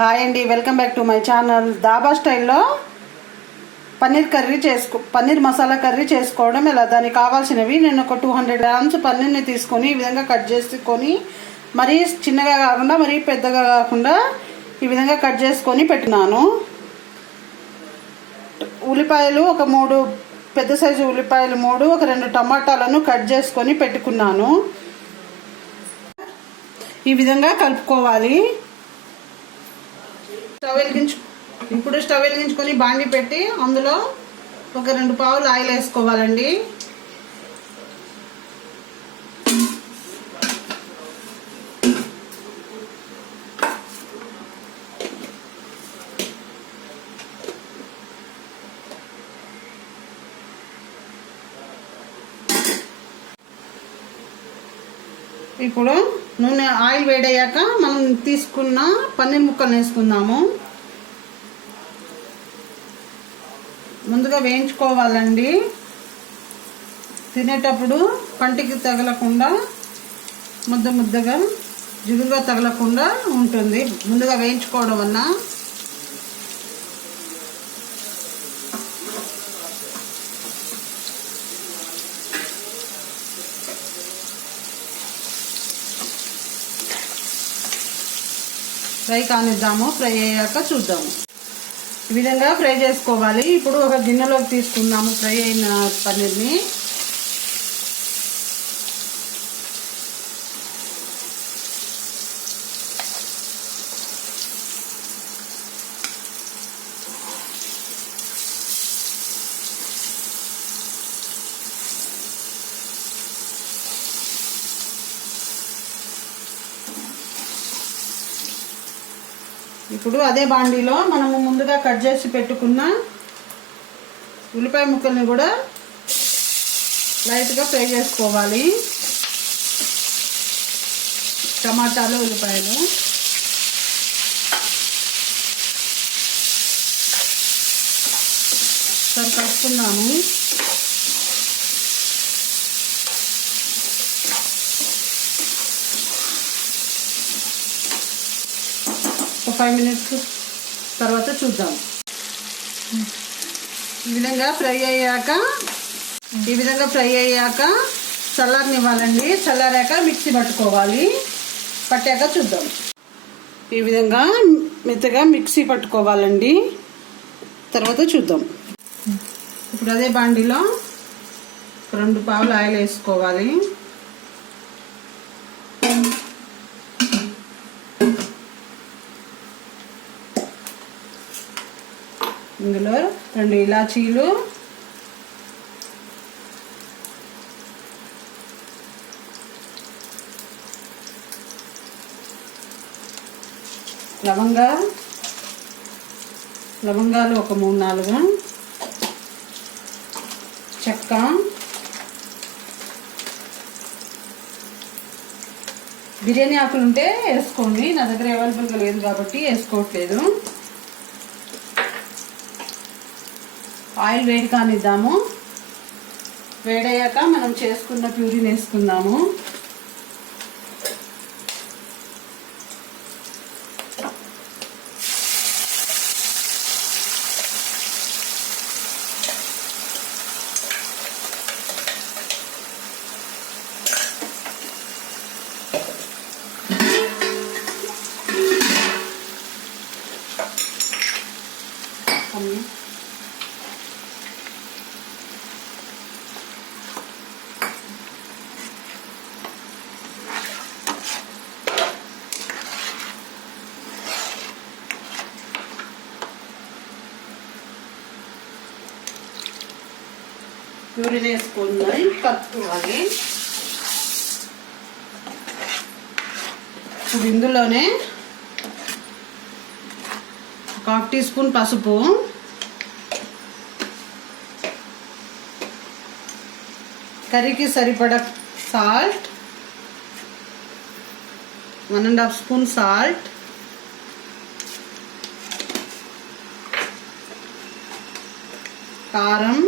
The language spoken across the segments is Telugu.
హాయ్ అండి, welcome back to my channel. Dhaba స్టైల్లో పన్నీర్ మసాలా కర్రీ చేసుకోవడం ఎలా. దానికి కావాల్సినవి, నేను ఒక 200 గ్రామ్స్ పన్నీర్ని తీసుకొని ఈ విధంగా కట్ చేసుకొని, మరీ చిన్నగా కాకుండా మరీ పెద్దగా కాకుండా ఈ విధంగా కట్ చేసుకొని పెట్టినాను. ఉల్లిపాయలు ఒక 3 పెద్ద సైజు ఉల్లిపాయలు 3, ఒక 2 టమాటాలను కట్ చేసుకొని పెట్టుకున్నాను. ఈ విధంగా కలుపుకోవాలి. స్టవ్ వెలిగించుకొని బాండి పెట్టి అందులో ఒక 2 పావులు ఆయిల్ వేసుకోవాలండి. ఇప్పుడు ఆయిల్ వేడయ్యాక మనం తీసుకున్న పన్నీర్ ముక్కలు వేసుకుందాము. ముందుగా వేయించుకోవాలండి. తినేటప్పుడు పంటికి తగలకుండా, ముద్దగా జిగురుగా తగలకుండా ఉంటుంది ముందుగా వేయించుకోవడం వల్ల. ఫ్రై కానిద్దాము. ఫ్రై అయ్యాక చూద్దాము. ఈ విధంగా ఫ్రై చేసుకోవాలి. ఇప్పుడు ఒక గిన్నెలోకి తీసుకుందాము ఫ్రై అయిన పన్నీర్ని. ఇప్పుడు అదే బాండీలో మనము ముందుగా కట్ చేసి పెట్టుకున్న ఉల్లిపాయ ముక్కల్ని కూడా లైట్గా ఫ్రై చేసుకోవాలి. టమాటాలు, ఉల్లిపాయలు సరే కలుపుకుందాము. ఒక 5 మినిట్స్ తర్వాత చూద్దాం. ఈ విధంగా ఫ్రై అయ్యాక చల్లారనివ్వాలండి. చల్లారాక మిక్సీ పట్టుకోవాలి. పట్టాక చూద్దాం. ఈ విధంగా మెత్తగా మిక్సీ పట్టుకోవాలండి. తర్వాత చూద్దాం. ఇప్పుడు అదే బాండీలో 2 పావులు ఆయిల్ వేసుకోవాలి. ఇందులో 2 ఇలాచీలు, లవంగాలు ఒక 3-4, చెక్క, బిర్యానీ ఆకులు ఉంటే వేసుకోండి. నా దగ్గర అవైలబుల్గా లేదు కాబట్టి వేసుకోవట్లేదు. ఆయిల్ వేడి కానిద్దాము. వేడయ్యాక మనం చేసుకున్న ప్యూరీని వేసుకుందాము. ప్యూరీ వేసుకుందాం, కలుపుకోవాలి. ఇప్పుడు ఇందులోనే ఒక 1/2 టీ స్పూన్ పసుపు, కర్రీకి సరిపడా సాల్ట్, 1.5 స్పూన్ సాల్ట్, కారం,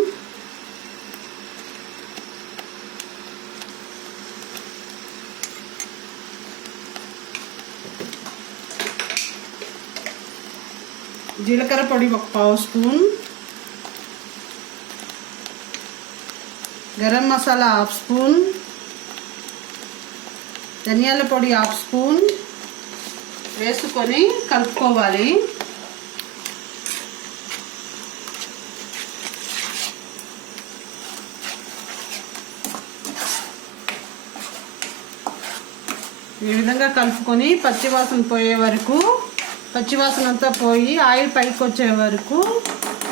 జీలకర్ర పొడి 1 పావు స్పూన్, గరం మసాలా 1/2 స్పూన్, ధనియాల పొడి 1/2 స్పూన్ వేసుకొని కలుపుకోవాలి. ఈ విధంగా కలుపుకొని పచ్చివాసన పోయే వరకు, పచ్చివాసన అంతా పోయి ఆయిల్ పైకి వచ్చే వరకు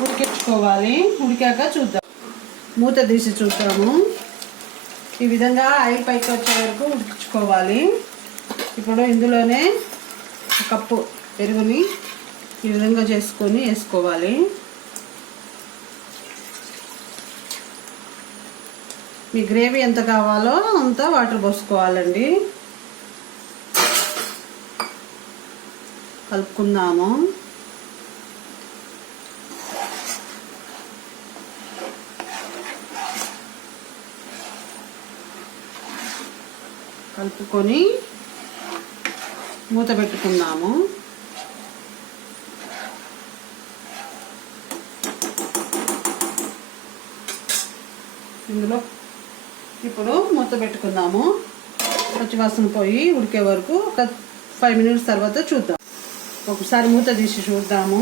ఉడికించుకోవాలి. ఉడికాక చూద్దాం, మూత తీసి చూద్దాము. ఈ విధంగా ఆయిల్ పైకి వచ్చే వరకు ఉడికించుకోవాలి. ఇప్పుడు ఇందులోనే 1 కప్పు పెరుగుని ఈ విధంగా చేసుకొని వేసుకోవాలి. మీ గ్రేవీ ఎంత కావాలో అంత వాటర్ పోసుకోవాలండి. కలుపుకుందాము. కలుపుకొని మూత పెట్టుకుందాము. ఇందులో ఇప్పుడు మూత పెట్టుకుందాము. పచ్చివాసన పోయి ఉడికే వరకు ఒక 5 మినిట్స్ తర్వాత చూద్దాం. ఒకసారి మూత తీసి చూద్దాము.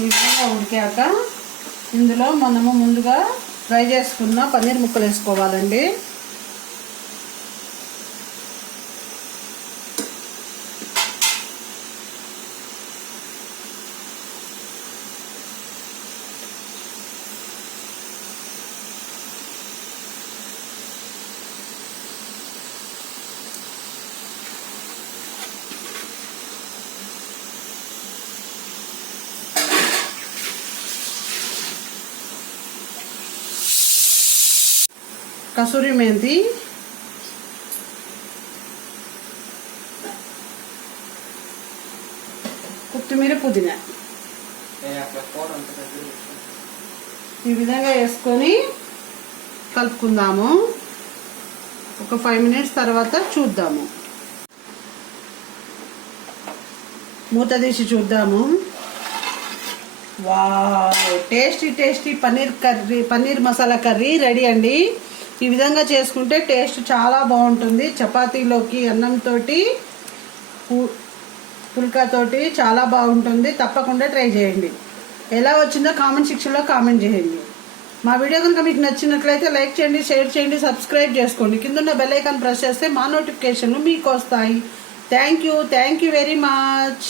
ఈ విధంగా ఉడికాక ఇందులో మనము ముందుగా ఫ్రై చేసుకున్న పన్నీర్ ముక్కలు వేసుకోవాలండి. కసూరి మెంతి, కొత్తిమీర, పుదీనా ఈ విధంగా వేసుకొని కలుపుకుందాము. ఒక 5 మినిట్స్ తర్వాత చూద్దాము. మూత తీసి చూద్దాము. Wow, tasty paneer masala curry ready అండి. ఈ విధంగా చేసుకుంటే టేస్ట్ చాలా బాగుంటుంది. చపాతీలోకి, అన్నంతో, పుల్కాతోటి చాలా బాగుంటుంది. తప్పకుండా ట్రై చేయండి. ఎలా వచ్చిందో కామెంట్ సెక్షన్లో కామెంట్ చేయండి. మా వీడియో కనుక మీకు నచ్చినట్లయితే లైక్ చేయండి, షేర్ చేయండి, సబ్స్క్రైబ్ చేసుకోండి. కింద బెల్ ఐకాన్ ప్రెస్ చేస్తే మా నోటిఫికేషన్లు మీకు వస్తాయి. Thank you very much.